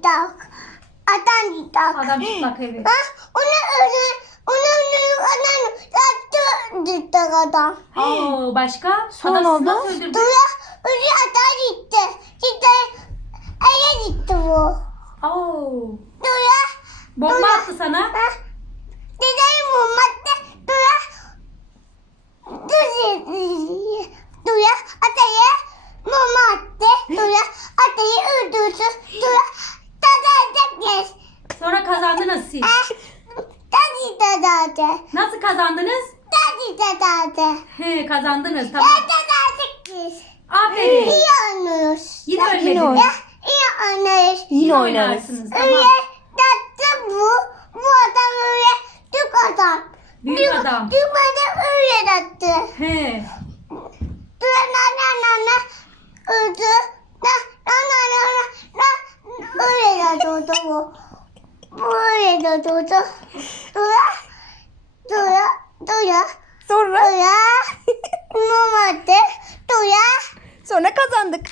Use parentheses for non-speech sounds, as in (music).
cidak. Adam cidak. Adam çıplak evet. Ha? Onu öyle onu öyle adam yaptı adam. Oo, başka? Sonra ne oldu? Nasıl öldürdü? Dura öyle adam gitti. Cidak eve gitti bu. Oo. Dura. Bomba attı sana. Ha? Kazandınız siz. Ah, da, Nasıl kazandınız? dada da. He kazandınız tamam. geç. Aferin. İyi oynuyoruz. Yine Yine. Ya, iyi oynarız. Yine oynarız. oynarsınız. Öyle Tamam. tatlı bu. Bu adam öyle Türk adam. Büyük adam. Türk adam öyle tatlı. He. Dur na na na na. Öldü. Na na na na na. Öyle de durdu bu. Böyle de durdu. Dura. Dura. Dura. Sonra Dura. (laughs) Mamadı. Dura. sonra kazandık.